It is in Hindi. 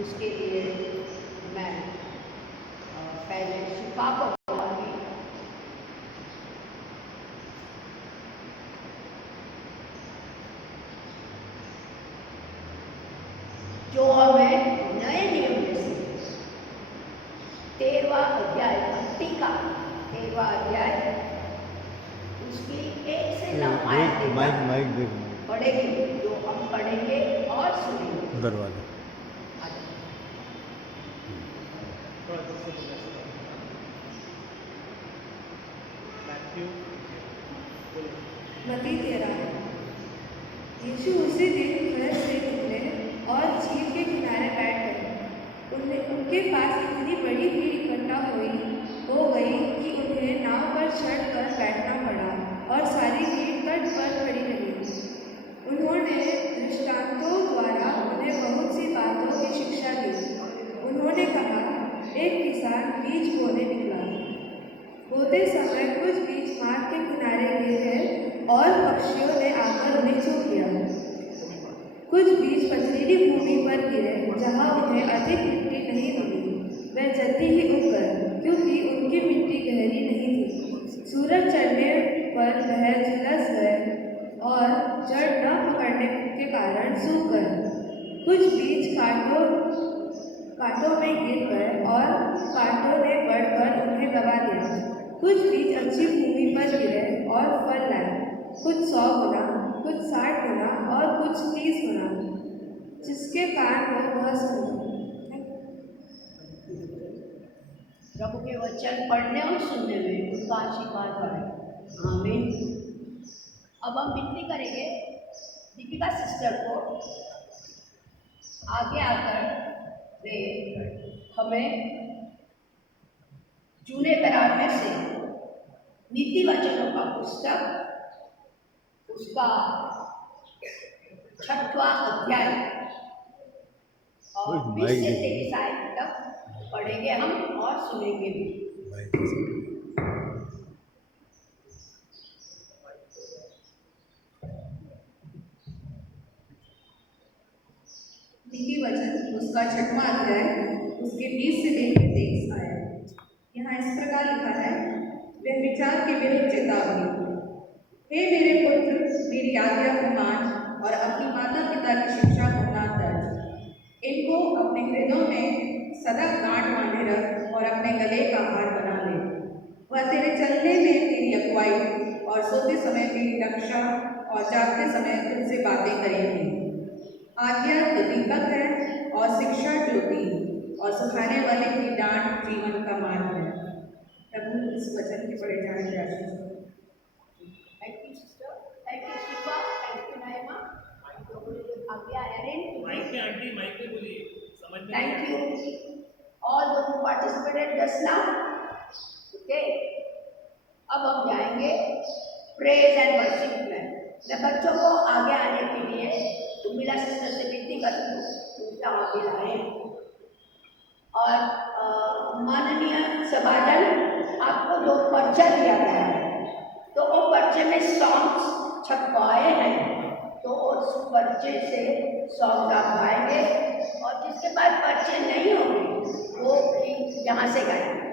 उसके लिए मैं पहले शिफा को बुलाऊंगी। जो हमें नए नियम में से 13वां अध्याय भक्ति का 13वां अध्याय उसकी 1 से 9 आयतें पढ़ेंगे, जो हम पढ़ेंगे और सुनेंगे। दरवाजा मत्ती 13। यीशु उसी दिन घर से निकले और झील के किनारे बैठ गए। उनके पास इतनी बड़ी भीड़ इकट्ठा हो गई कि उन्हें नाव पर चढ़कर बैठना पड़ा और सारी भीड़ तट पर खड़ी रही। उन्होंने दृष्टांतों द्वारा उन्हें बहुत सी बातों की शिक्षा दी। उन्होंने कहा, एक किसान बीज बोने निकला। बोते समय कुछ बीज मार्ग के किनारे गिरे और पक्षियों ने आकर उन्हें चुग लिया। कुछ बीज पथरीली भूमि पर गिरे, जहाँ उन्हें अधिक मिट्टी नहीं मिली। वे जल्दी ही उग गए, क्योंकि उनकी मिट्टी गहरी नहीं थी। सूरज चढ़ने पर वह झुलस गए और जड़ न पकड़ने के कारण सूख गए। कुछ बीज कांटों में गिर गए और कांटों ने बढ़कर उन्हें दबा दिया। कुछ बीज अच्छी भूमि पर गिरे और फल लाए, कुछ 100 गुना, कुछ 60 गुना और कुछ 30 गुना। जिसके कान हो वह सुने। प्रभु के वचन पढ़ने और सुनने में उसका आशीर्वाद बढ़े। आमीन। अब हम विनती करेंगे दीपिका सिस्टर को आगे आकर वे हमें जूने करार में से नीति वचनों का पुस्तक उसका 6वां अध्याय और 20 से 23 आयत तक पढ़ेंगे हम और सुनेंगे भी। नीति वचन उसका 6वां अध्याय उसके 20 से लेकर 23 आयत। यहाँ इस प्रकार लिखा है, वे विचार के विरुद्ध चेतावनी। हे मेरे पुत्र, मेरी आज्ञा को मान और अपनी माता पिता की शिक्षा को ना तज। इनको अपने हृदयों में सदा गांठ बांधे रख और अपने गले का हार बना ले। वह तेरे चलने में तेरी अगुवाई और सोते समय तेरी रक्षा और जागते समय तुझसे बातें करेंगे। आज्ञा तो दीपक है और शिक्षा ज्योति, और सुखाने वाले की डांट जीवन का मार्ग है। प्रभु इस वचन के पढ़े जाने की आशीष। Thank you sister, thank you Shifa, thank you Naima. आज्ञा एरिन, माइक पे बोलिए, समझ में। Thank you all those who participated just now. Okay, अब हम जाएंगे प्रेज एंड वर्शिप में। मैं बच्चों को आगे आने के लिए उर्मिला सिस्टर से विनती करती हूँ, उनका आगे लाए। और माननीय सभाजन, आपको जो पर्चा दिया गया है, तो वो पर्चे में सॉन्ग्स छपवाए हैं, तो उस पर्चे से सॉन्ग आप गाएंगे और जिसके पास पर्चे नहीं होंगे वो भी यहाँ से गाएंगे।